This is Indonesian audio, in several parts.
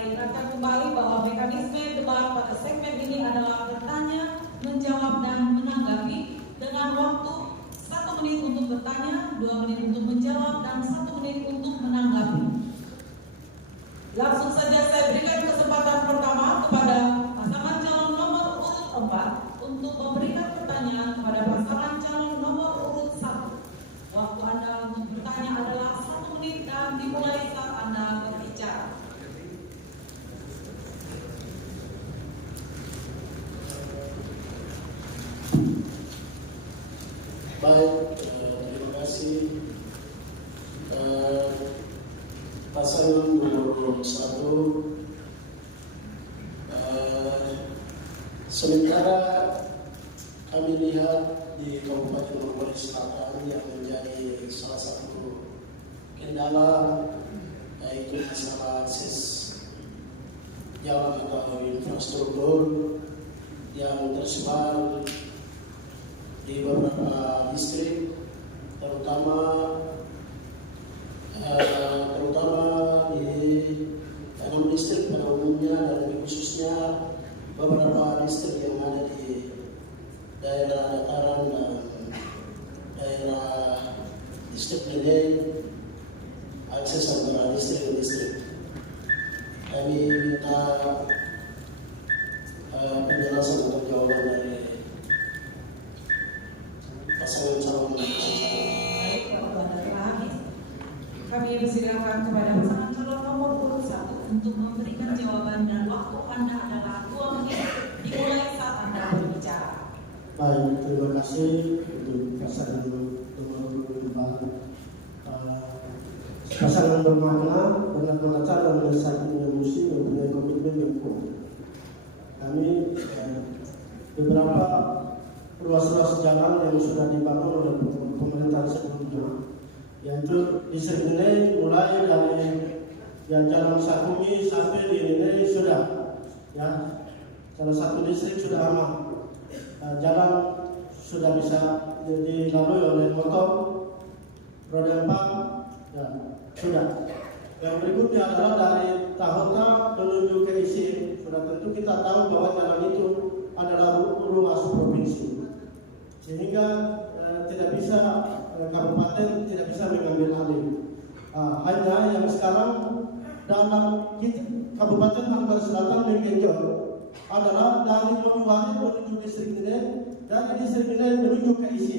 Saya ingatkan kembali bahwa mekanisme debat pada segmen ini adalah bertanya, menjawab, dan menanggapi dengan waktu 1 menit untuk bertanya, 2 menit untuk menjawab, dan 1 menit untuk menanggapi. Langsung saja saya berikan kesempatan pertama kepada pasangan calon nomor urut 4 untuk memberikan pertanyaan kepada pasangan calon nomor urut 1. Waktu Anda untuk bertanya adalah 1 menit dan dimulai saat Anda berbicara. Baik, terima kasih. Pasangan nomor 1, sementara kami lihat di Kabupaten Manokwari Selatan yang menjadi salah satu kendala yaitu masalah akses jalan atau infrastruktur yang tersebar di beberapa distrik, terutama di 6 distrik pada umumnya dan khususnya beberapa distrik yang ada di daerah dataran dan daerah distrik Lende, akses antara distrik ke distrik. Kami minta penjelasan atau jawaban dari pasangan calon. Baik, Bapak terakhir, kami persilakan kepada pasangan calon nomor urut 1 untuk memberikan jawaban dan waktu Anda adalah 2 menit dimulai saat Anda berbicara. Baik, terima kasih untuk pasangan nomor urut 4. Pasangan bermakna benar-benar calon yang sangat musi mempunyai komitmen yang kuat. Kami beberapa ruas-ruas jalan yang sudah dibangun oleh pemerintah sebelumnya, yaitu di Sergene mulai dari Jalan Sakumi sampai di ini sudah, ya, salah satu distrik sudah aman, jalan sudah bisa dilalui oleh motor roda 4, ya, sudah. Yang berikutnya adalah dari Tahota menuju ke Isi. Sudah tentu kita tahu bahwa jalan itu adalah ruas provinsi, sehingga tidak bisa kabupaten tidak bisa mengambil alih. Hanya yang sekarang dalam Kabupaten Manokwari Selatan menggenjot adalah dari Manokwari menuju distrik Gede dan distrik Gede menuju ke Isi.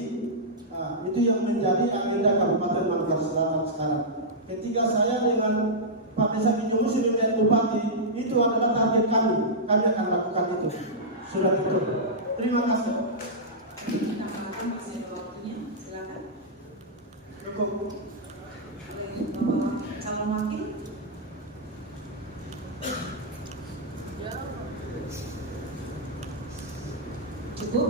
Itu yang menjadi agenda Kabupaten Manokwari Selatan sekarang. Ketika saya dengan Pak Desa Kijungu sebagai Bupati, itu adalah target kami. Kami akan lakukan itu. Sudah itu. Terima kasih. Masih ada waktunya, silakan. Cukup. Bapak calon wakil. Cukup.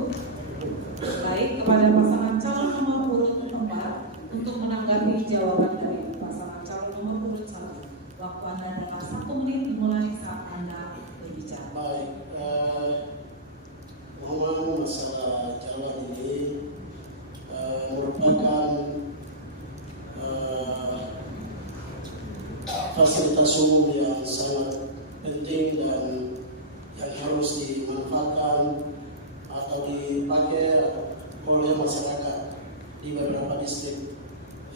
Baik, kepada pasangan calon nomor urut 4 untuk menanggapi jawaban dari pasangan calon nomor urut 1. Waktu Anda adalah 1 menit dimulai saat Anda berbicara. Baik, ngomong masalah jalan ini merupakan fasilitas umum yang sangat penting dan yang harus dimanfaatkan atau dipakai oleh masyarakat di beberapa distrik.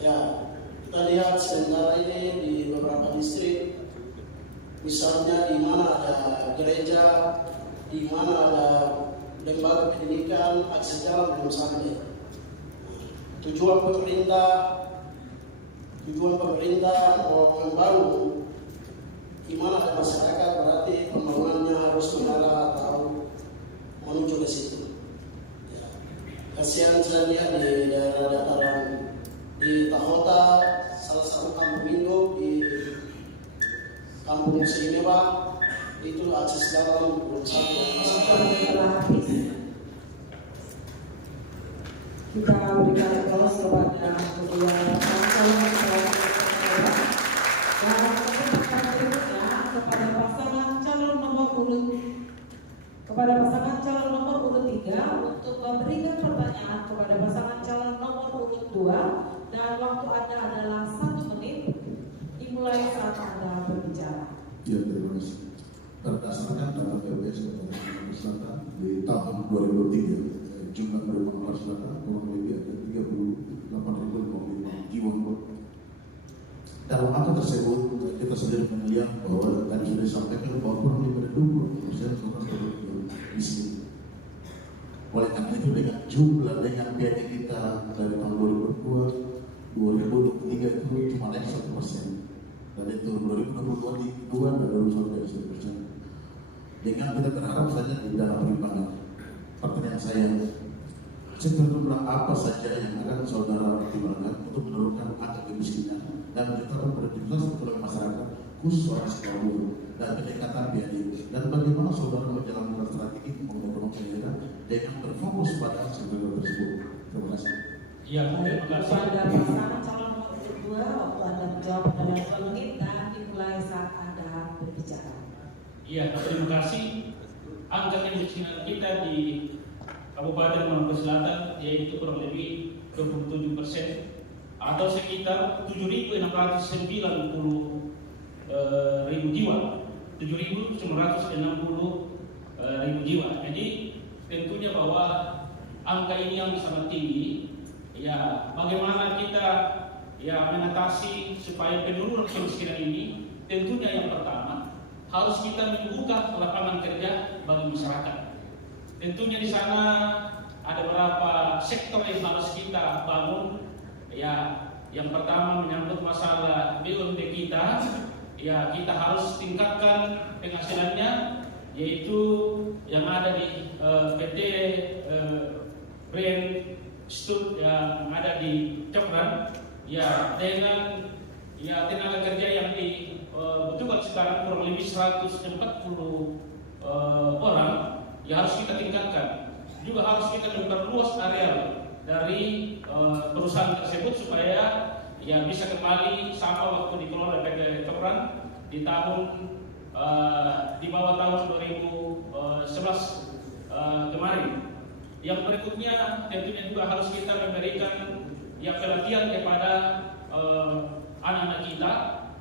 Ya, kita lihat sementara ini di beberapa distrik, misalnya di mana ada gereja, di mana ada lembaga pendidikan, akses jalan belum sampai. Tujuan pemerintah mau membangun di mana ada masyarakat, berarti pembangunannya harus mengarah atau menuju ke situ. Ya. Kasihan saya lihat di daerah dataran di Tahota, salah satu kampung induk di Kampung Seinewa, itu akses jalan belum sampai. Kita berikan aplaus kepada kedua pasangan dan kesempatan berikutnya kepada pasangan calon nomor urut 3 untuk memberikan pertanyaan kepada pasangan calon nomor urut 2 dan waktu Anda adalah 1 menit dimulai saat Anda berbicara. Ya, terima kasih. tahun 2003 jumlah penerima pelaksana kurang lebih ada 38.005 jiwa. Dalam angka tersebut kita sendiri melihat bahwa tadi sudah disampaikan bahwa kurang lebih dari 20% orang miskin. Oleh karena itu dengan jumlah dengan PAD kita dari tahun 2023 itu cuma naik 1%. Dan itu 2022 dan 2021 1%. Dengan kita berharap saja di dalam perimbangan. Pertanyaan saya, sebetulnya apa saja yang akan saudara pertimbangkan untuk menurunkan angka kemiskinan dan meningkatkan produktivitas ekonomi masyarakat khusus orang Singapura dan peningkatan PAD, dan bagaimana saudara menjalankan strategi pembangunan daerah dengan berfokus pada sektor tersebut. Terima kasih. Ya, terima kasih. Pada pasangan calon nomor 2, waktu Anda menjawab adalah 2 menit dan dimulai saat Anda berbicara. Iya, terima kasih. Angka kemiskinan kita di Kabupaten Maluku Selatan yaitu kurang lebih 27% atau sekitar 7.690 ribu jiwa, 7.960 ribu jiwa. Jadi tentunya bahwa angka ini yang sangat tinggi. Ya, bagaimana kita mengatasi supaya penurunan kemiskinan ini? Tentunya yang pertama harus kita membuka lapangan kerja bagi masyarakat. Tentunya di sana ada beberapa sektor yang harus kita bangun. Ya, yang pertama menyangkut masalah BUMD kita. Ya, kita harus tingkatkan penghasilannya, yaitu yang ada di PT Brand Stud yang ada di Cokran. Ya, dengan tenaga kerja yang dibutuhkan sekarang kurang lebih 140 orang, ya harus kita tingkatkan. Juga harus kita memperluas areal dari perusahaan tersebut supaya ya bisa kembali sama waktu dikelola PT Cokran di tahun di bawah tahun 2011 kemarin. Yang berikutnya tentunya juga harus kita memberikan pelatihan kepada anak-anak kita,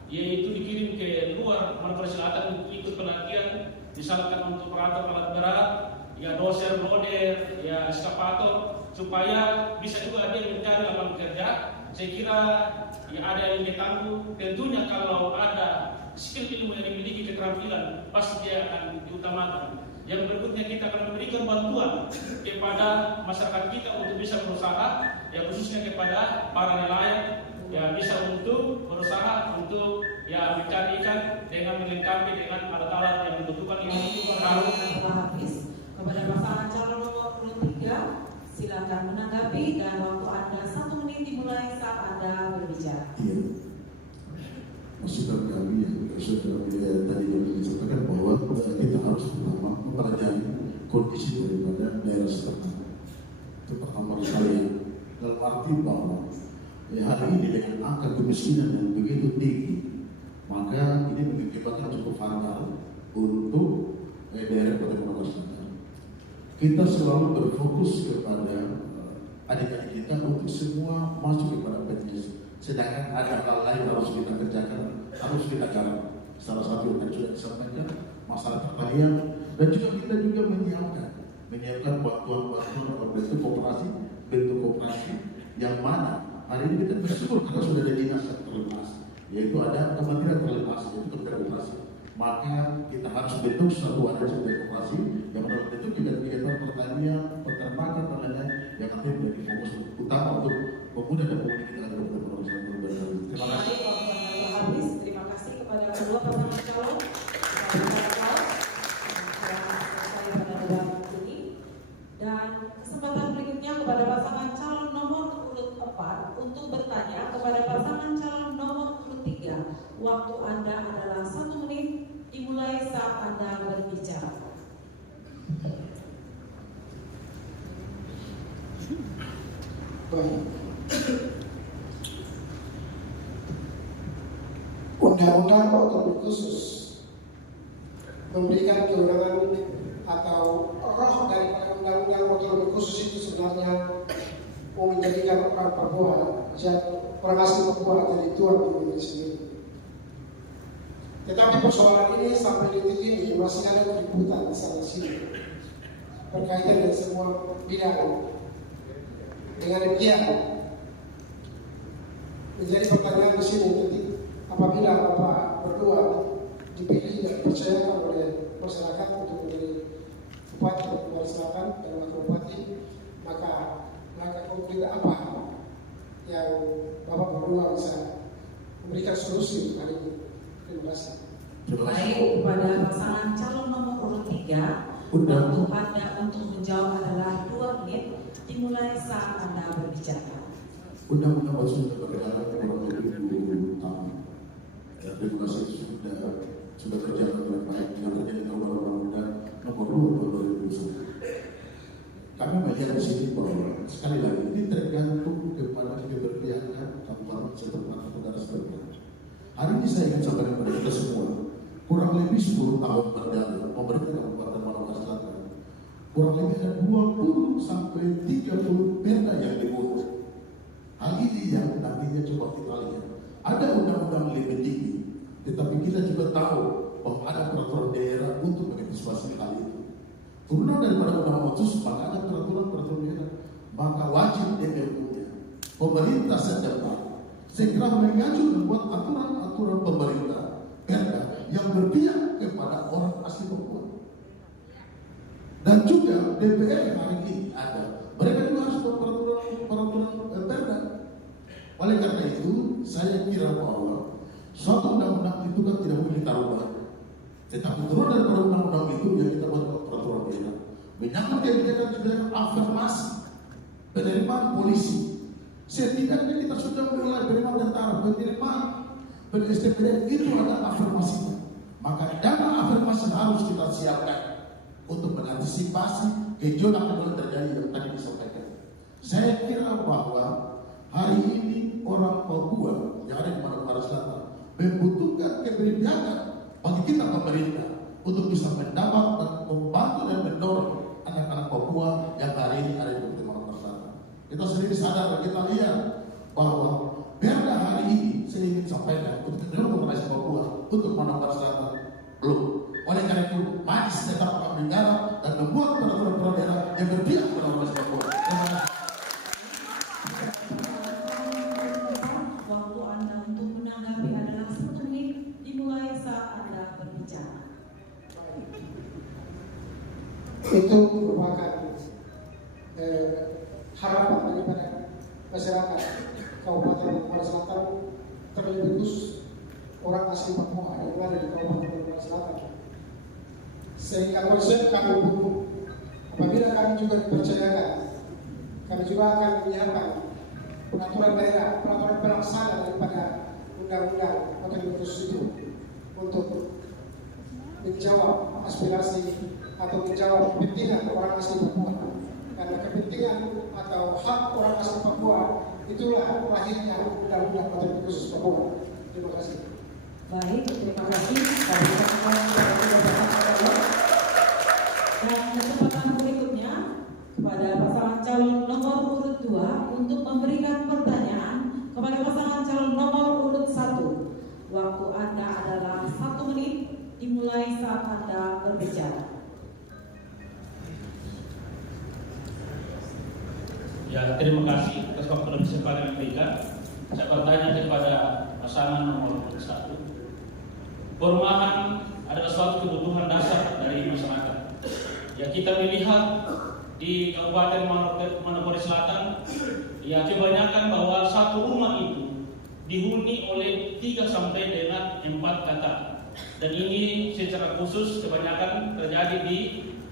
yaitu dikirim ke luar Maluku Selatan untuk ikut pelatihan, misalkan untuk operator alat berat, doser, loader, eskavator, supaya bisa juga dia mencari lapangan kerja. Saya kira ada yang ditangguh. Tentunya kalau ada skill ilmu yang dimiliki, keterampilan, pasti dia akan diutamakan. Yang berikutnya kita akan memberikan bantuan kepada masyarakat kita untuk bisa berusaha, khususnya kepada para nelayan, bisa untuk berusaha untuk mencari ikan dengan melengkapi dengan alat-alat yang dibutuhkan ini. Habis kepada pasangan calon nomor 3, silakan menanggapi dan waktu Anda 1 menit dimulai saat Anda berbicara. Iya, masukan kami yang sudah tadi disampaikan bahwa kita harus pertama mempelajari kondisi daripada daerah setempat. Itu pertama sekali, dalam arti bahwa hari ini dengan angka kemiskinan yang begitu tinggi, maka ini mengakibatkan cukup fatal untuk daerah Kota Maluku Selatan. Kita selalu berfokus kepada adik-adik kita untuk semua masuk kepada PNS. Sedangkan ada hal lain harus kita kerjakan, harus kita garap. Salah satu yang sudah disampaikan masalah pertanian, dan juga kita juga menyiapkan bantuan-bantuan bentuk kooperasi yang mana hari ini kita bersyukur karena sudah ada dinas terlepas, yaitu ada Kementerian Terlepas, yaitu Kementerian Koperasi. Maka kita harus bentuk satu wadah koperasi yang dalam bentuk kegiatan pertanian, peternakan dan lain-lain yang nanti menjadi fokus utama untuk pemuda dan pemudi kita agar berproses. Terima kasih. Habis, terima kasih kepada kedua pasangan calon. Dan kesempatan berikutnya kepada pasangan calon nomor urut 4 untuk bertanya kepada pasangan calon nomor urut 3. Waktu Anda adalah 1 menit dimulai saat Anda berbicara. Baik. Undang-undang otonomi khusus memberikan kewenangan atau roh daripada undang-undang otonomi khusus itu sebenarnya mau menjadikan orang Papua, orang asli Papua jadi tuan di negeri sendiri. Tetapi persoalan ini sampai detik ini masih ada keributan di sana sini. berkaitan dengan semua bidang. Dengan demikian menjadi pertanyaan di sini, apabila Bapak berdua dipilih dan dipercayakan oleh masyarakat untuk menjadi Bupati Papua Selatan dan Wakil Bupati, maka langkah konkret apa yang Bapak berdua bisa memberikan solusi kali ini? Terima kasih. Baik, kepada pasangan calon nomor urut 3, waktu Anda untuk menjawab adalah 2 menit dimulai saat Anda berbicara. Undang-undang sudah berjalan kurang lebih 2 tahun. Ya, terima kasih sudah berjalan dengan baik. Yang terjadi dalam undang-undang nomor 2 2021. Kami melihat di sini bahwa sekali lagi ini tergantung kepada keberpihakan kabupaten setempat atau daerah setempat. Hari ini saya ingin sampaikan kepada kita semua, kurang lebih 10 tahun berjalan pemerintah Kabupaten Manokwari Selatan, kurang lebih ada 20 sampai 30 perda yang dibuat. Hal ini yang nantinya coba kita lihat. Ada undang-undang lebih tinggi, tetapi kita juga tahu bahwa ada peraturan daerah untuk mengantisipasi hal itu. Turunan daripada undang-undang khusus, maka ada peraturan daerah, maka wajib DPR-nya pemerintah setempat segera mengacu membuat aturan pemerintah perda yang berpihak kepada orang asli Papua. Dan juga DPR hari ini ada, mereka juga harus membuat peraturan perda. Oleh karena itu, saya kira bahwa suatu undang-undang itu kan tidak boleh kita rubah. Tetapi turun daripada undang-undang itu yang kita buat peraturan daerah. Menyangkut kebijakan afirmasi penerimaan polisi. Setidaknya kita sudah mulai penerimaan tentara, penerimaan STPD itu ada afirmasinya. Maka dana afirmasi harus kita siapkan untuk mengantisipasi gejolak yang terjadi yang tadi disampaikan. Saya kira bahwa hari ini orang Papua yang ada di Manokwari Selatan membutuhkan keberpihakan bagi kita pemerintah untuk bisa mendapat dan membantu dan mendorong anak-anak Papua yang hari ini ada di Manokwari Selatan. Kita sendiri sadar dan kita lihat bahwa perda hari ini saya ingin sampaikan untuk mendorong komunikasi Papua untuk Manokwari Selatan belum. Oleh karena itu, mari tetap menggarap dan membuat peraturan daerah yang berpihak pada komunikasi Papua. Terima kasih. Waktu Anda untuk menanggapi adalah 1 menit dimulai saat Anda berbicara. Itu merupakan harapan daripada masyarakat Kabupaten Manokwari Selatan, terlebih khusus orang asli Papua yang ada di Kabupaten Manokwari Selatan. Sehingga konsep kami pun, apabila kami juga dipercayakan, kami juga akan menyiapkan peraturan daerah, peraturan pelaksana daripada undang-undang otonomi khusus itu untuk menjawab aspirasi atau menjawab kepentingan orang asli Papua. Karena kepentingan atau hak orang asli Papua itulah lahirnya undang-undang otonomi khusus Papua. Terima kasih. Baik, terima kasih. Dan kesempatan berikutnya kepada pasangan calon nomor urut 2 untuk memberikan pertanyaan kepada pasangan calon nomor urut 1. Waktu Anda adalah 1 menit dimulai saat Anda berbicara. Ya, terima kasih atas waktu dan kesempatan yang diberikan. Saya bertanya kepada pasangan nomor 1. Perumahan adalah suatu kebutuhan dasar dari masyarakat. Ya, kita melihat di Kabupaten Manokwari Selatan, ya kebanyakan bahwa satu rumah itu dihuni oleh 3 sampai dengan 4 kakak. Dan ini secara khusus kebanyakan terjadi di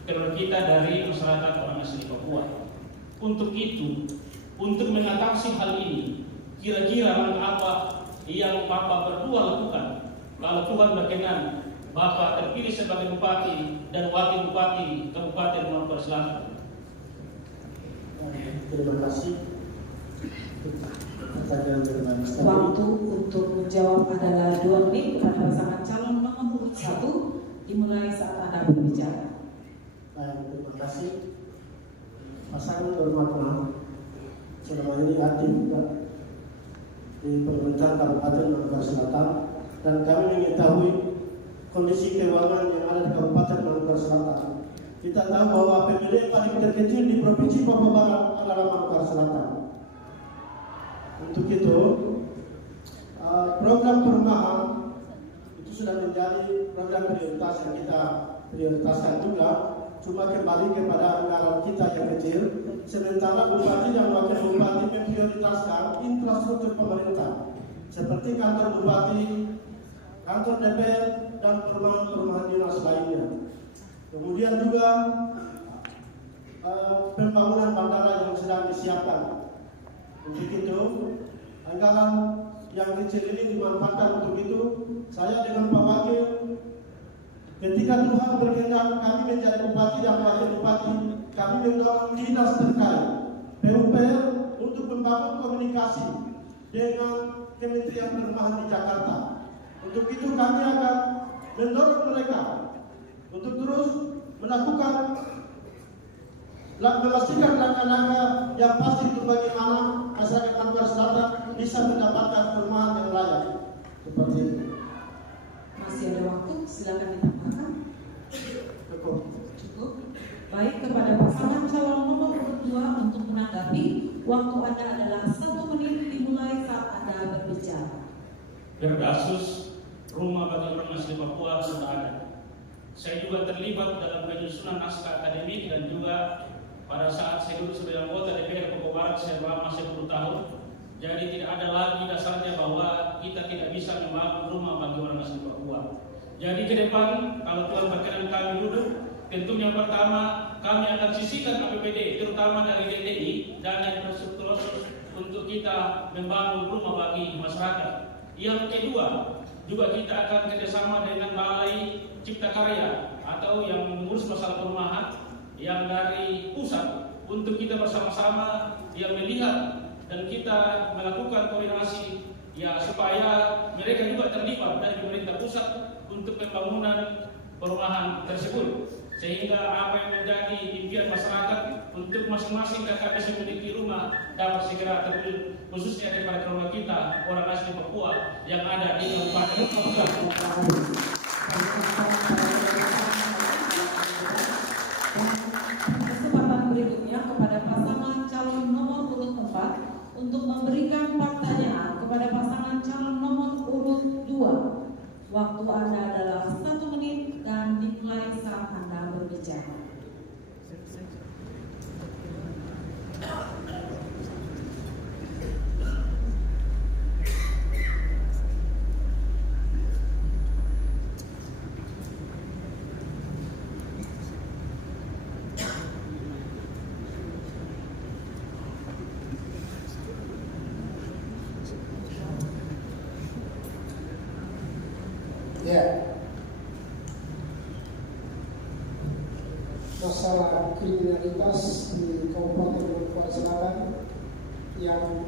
keluarga kita dari masyarakat orang asli Papua. Untuk itu, untuk mengatasi hal ini, kira-kira langkah apa yang Bapak berdua lakukan kalau Tuhan berkenan Bapak terpilih sebagai Bupati dan Wakil Bupati Kabupaten Manokwari Selatan? Terima kasih. Waktu untuk menjawab adalah 2 menit kepada pasangan calon nomor urut 1 dimulai saat Anda berbicara. Baik, terima kasih. Pasangan bermakna selama ini aktif juga di pemerintahan Kabupaten Manokwari Selatan, dan kami mengetahui kondisi keuangan yang ada di Kabupaten Manokwari Selatan Kita tahu bahwa PBD paling terkecil di Provinsi Papua Barat adalah Manokwari Selatan. Untuk itu, program perumahan itu sudah menjadi program prioritas yang kita prioritaskan juga. Cuma kembali kepada anggaran kita yang kecil, sementara bupati dan wakil bupati memprioritaskan infrastruktur pemerintah seperti kantor bupati, kantor DPR, dan perumahan-perumahan dinas lainnya. Kemudian juga pembangunan bandara yang sedang disiapkan. Untuk itu, anggaran yang kecil ini dimanfaatkan untuk itu. Saya dengan Pak Wakil, ketika Tuhan berkenan kami menjadi bupati dan wakil bupati, kami mendorong dinas terkait PUPR untuk membangun komunikasi dengan Kementerian Perumahan di Jakarta. Untuk itu kami akan mendorong mereka untuk terus melakukan memastikan langkah-langkah yang pasti untuk bagaimana masyarakat Manokwari Selatan bisa mendapatkan perumahan yang layak. Seperti itu. Masih ada waktu, silakan ditambahkan. Cukup. Baik, kepada pasangan calon nomor urut 2 untuk menanggapi, waktu Anda adalah 1 menit dimulai saat Anda berbicara. Berdasus rumah bagi orang asli Papua sudah ada. Saya juga terlibat dalam penyusunan naskah akademik dan juga pada saat saya duduk sebagai anggota DPR Papua Barat selama 10 tahun. Jadi tidak ada lagi dasarnya bahwa kita tidak bisa membangun rumah bagi orang asli Papua. Jadi ke depan kalau Tuhan berkenan kami duduk, tentunya pertama kami akan sisihkan APBD terutama dari DTI dan infrastruktur untuk kita membangun rumah bagi masyarakat. Yang kedua, juga kita akan kerjasama dengan Balai Cipta Karya atau yang mengurus masalah perumahan yang dari pusat untuk kita bersama-sama yang melihat dan kita melakukan koordinasi ya supaya mereka juga terlibat dari pemerintah pusat untuk pembangunan perumahan tersebut, sehingga apa yang menjadi impian masyarakat untuk masing-masing KKP memiliki rumah dapat segera terwujud, khususnya daripada rumah kita orang asli Papua yang ada di Kabupaten Papua. Kesempatan berikutnya kepada pasangan calon nomor urut 4 untuk memberikan pertanyaan kepada pasangan calon nomor urut 2. Waktu Anda adalah 1 menit dan dimulai saat Anda berbicara. Ya, masalah kriminalitas di Kabupaten Manokwari Selatan yang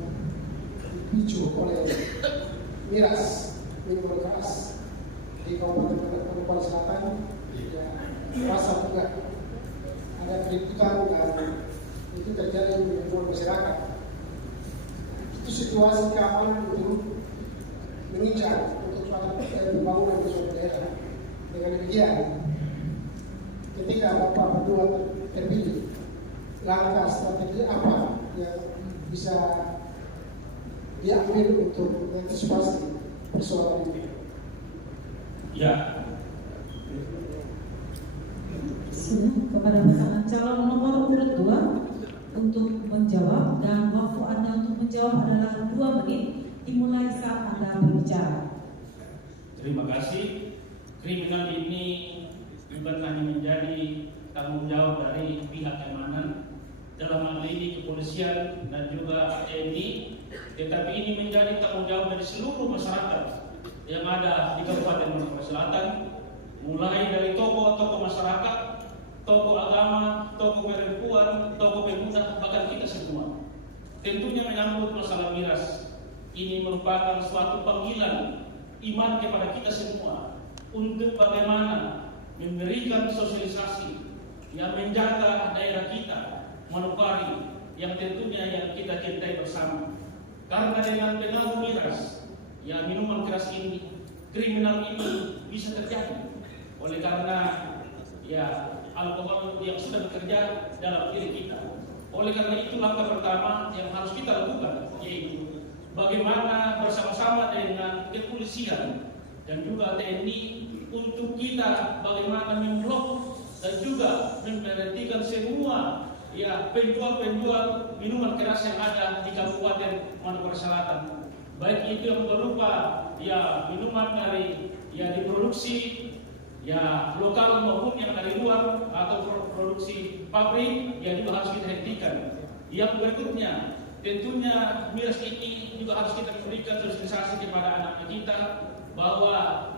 dipicu oleh miras minuman keras di Kabupaten Manokwari Selatan, ya, merasa juga ada keributan dan itu terjadi di masyarakat. Itu situasi keamanan itu menunjang pembangunan di suatu daerah. Dengan demikian, ketika Bapak berdua terpilih, langkah strategi apa yang bisa diambil untuk mengantisipasi persoalan ini? Ya, Kepada pasangan calon nomor urut 2 untuk menjawab, dan waktu Anda untuk menjawab adalah 2 menit dimulai saat Anda berbicara. terima kasih. Kriminal ini bukan hanya menjadi tanggung jawab dari pihak keamanan, dalam hal ini kepolisian dan juga TNI, tetapi ini menjadi tanggung jawab dari seluruh masyarakat yang ada di Kabupaten Manokwari Selatan, mulai dari tokoh-tokoh masyarakat, tokoh agama, tokoh perempuan, tokoh pemuda, bahkan kita semua. Tentunya menyambut masalah miras ini merupakan suatu panggilan iman kepada kita semua untuk bagaimana memberikan sosialisasi yang menjaga daerah kita Manokwari yang tentunya yang kita cintai bersama. Karena dengan pengaruh miras, ya minuman keras ini, kriminal ini bisa terjadi. Oleh karena ya alkohol yang sudah bekerja dalam diri kita. Oleh karena itu langkah pertama yang harus kita lakukan yaitu bagaimana bersama-sama dengan kepolisian dan juga TNI untuk kita bagaimana memblok dan juga memberhentikan semua penjual-penjual minuman keras yang ada di Kabupaten Manokwari Selatan. Baik itu yang berupa minuman dari diproduksi lokal maupun yang dari luar atau produksi pabrik juga harus kita hentikan. Yang berikutnya tentunya miras ini juga harus kita berikan sosialisasi kepada anak-anak kita bahwa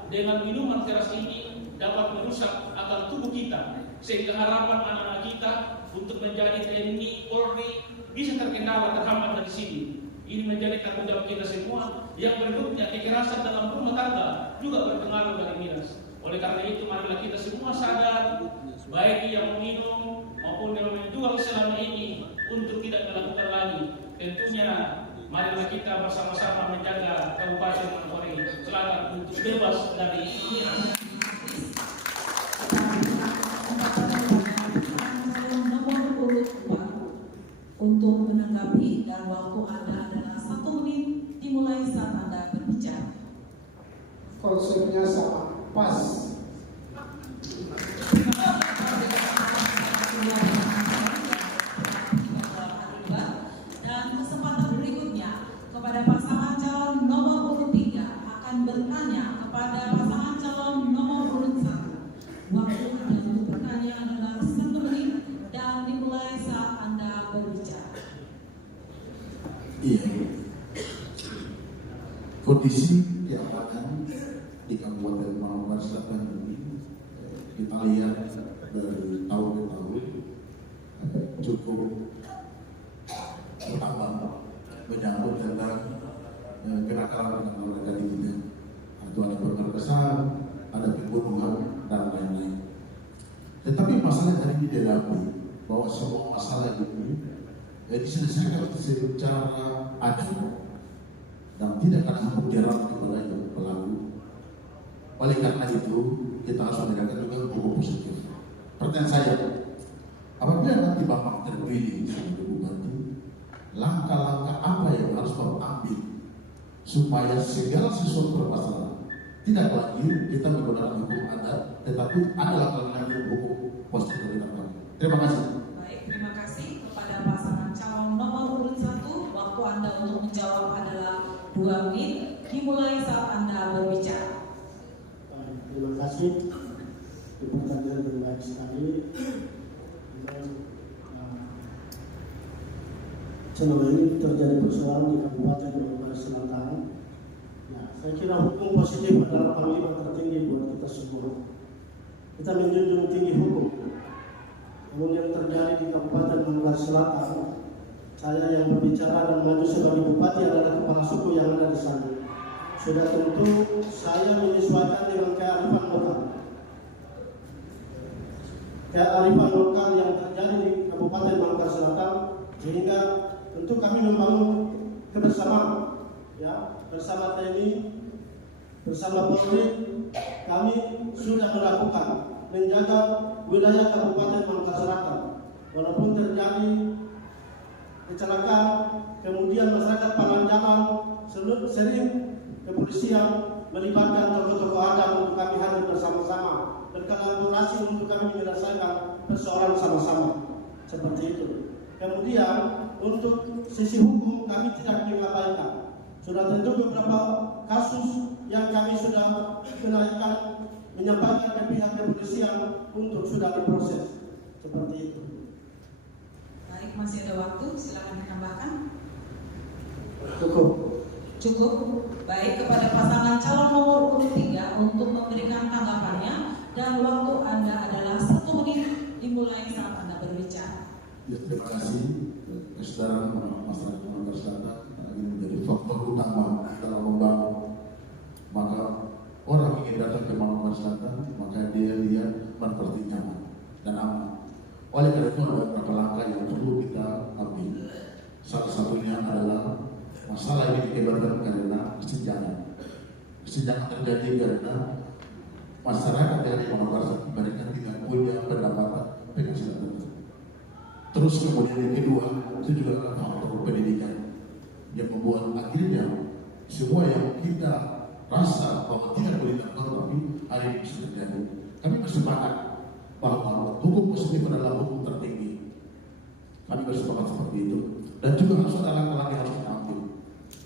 dengan minuman keras ini dapat merusak akal tubuh kita, sehingga harapan anak-anak kita untuk menjadi TNI Polri bisa terkendala terhambat dari sini. Ini menjadi tanggung jawab kita semua. Yang berikutnya kekerasan dalam rumah tangga juga berpengaruh dari miras. Oleh karena itu marilah kita semua sadar, baik yang meminum maupun yang menjual selama ini untuk tidak melakukan lagi. Tentunya marilah kita bersama-sama menjaga Kabupaten Manokwari Selatan untuk bebas dari miras. Nomor urut 4 untuk menanggapi dan waktu Anda adalah 1 menit dimulai saat Anda berbicara. Konsepnya sama, pas. Dan kesempatan berikutnya kepada pasangan calon nomor urut 3 akan bertanya kepada pasangan calon nomor urut 1. Waktu Anda untuk bertanya adalah 1 menit dan dimulai saat Anda berbicara. Iya. Kondisi yang ada di Kabupaten Manokwari Selatan ini kita lihat dari tahun ke tahun cukup bertambah, menyangkut tentang kenakalan ini. Itu ada perkosaan, ada pembunuhan dan lain-lain. Tetapi masalah tadi didalami bahwa semua masalah ini diselesaikan secara adil dan tidak akan bergerak kepada yang pelaku. Oleh karena itu kita harus menegakkan juga hukum positif. Pertanyaan saya, apabila nanti Bapak terpilih sebagai bupati, langkah-langkah apa yang harus Bapak ambil supaya segala sesuatu bermasalah tidak lagi kita menggunakan hukum adat, tetapi ada langkah-langkah hukum positif dari Bapak. Terima kasih. Baik, terima kasih kepada pasangan calon nomor urut 1. Waktu Anda untuk menjawab adalah 2 menit dimulai saat Anda berbicara. Terima kasih. Pertanyaan yang baik sekali. Selama ini terjadi persoalan di Kabupaten Manokwari Selatan. Saya kira hukum positif adalah panglima tertinggi buat kita semua. Kita menjunjung tinggi hukum. Namun yang terjadi di Kabupaten Manokwari Selatan, saya yang berbicara dan maju sebagai bupati adalah kepala suku yang ada di sana. Sudah tentu saya menyesuaikan dengan kearifan lokal. Kearifan lokal yang terjadi di Kabupaten Manokwari Selatan, sehingga tentu kami membangun kebersamaan, bersama TNI, bersama Polri, kami sudah melakukan menjaga wilayah Kabupaten Manokwari Selatan. Walaupun terjadi kecelakaan, kemudian masyarakat Pangandaran sering kepolisian melibatkan tokoh-tokoh adat untuk kami hadir bersama-sama, berkolaborasi untuk kami menyelesaikan persoalan sama-sama, seperti itu. Kemudian untuk sisi hukum kami tidak mengabaikan. Sudah tentu beberapa kasus yang kami sudah kenaikan menyampaikan ke pihak kepolisian untuk sudah diproses, seperti itu. Baik, masih ada waktu, silakan ditambahkan. Cukup. Baik, kepada pasangan calon nomor urut 3 untuk memberikan tanggapannya dan waktu Anda adalah 1 menit dimulai saat Anda berbicara. Ya, terima kasih. Kesadaran masyarakat Manokwari Selatan ini menjadi faktor utama dalam membangun. Maka orang ingin datang ke Manokwari Selatan, maka dia lihat seperti nyaman dan aman. Oleh karena itu ada beberapa langkah yang perlu kita ambil. Salah satunya adalah masalah ini dikeluarkan karena kesenjangan. Kesenjangan terjadi karena masyarakat yang di Manokwari Selatan mereka tidak punya pendapatan penghasilan tertentu. Terus kemudian yang kedua itu juga adalah faktor pendidikan yang membuat akhirnya semua yang kita rasa bahwa tidak boleh dilakukan tapi hari ini bisa terjadi. Kami bersepakat bahwa hukum positif adalah hukum tertinggi. Kami bersepakat seperti itu dan juga harus ada langkah-langkah yang harus kita ambil.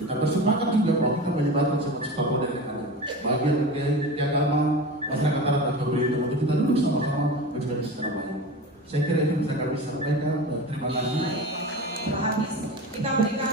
Kita bersepakat juga bahwa kita melibatkan semua stakeholder yang ada, bagian dari agama, masyarakat adat dan pemerintah untuk kita duduk sama-sama menjadi secara baik. Saya kira itu bisa kami sampaikan. Terima kasih. Habis kita berikan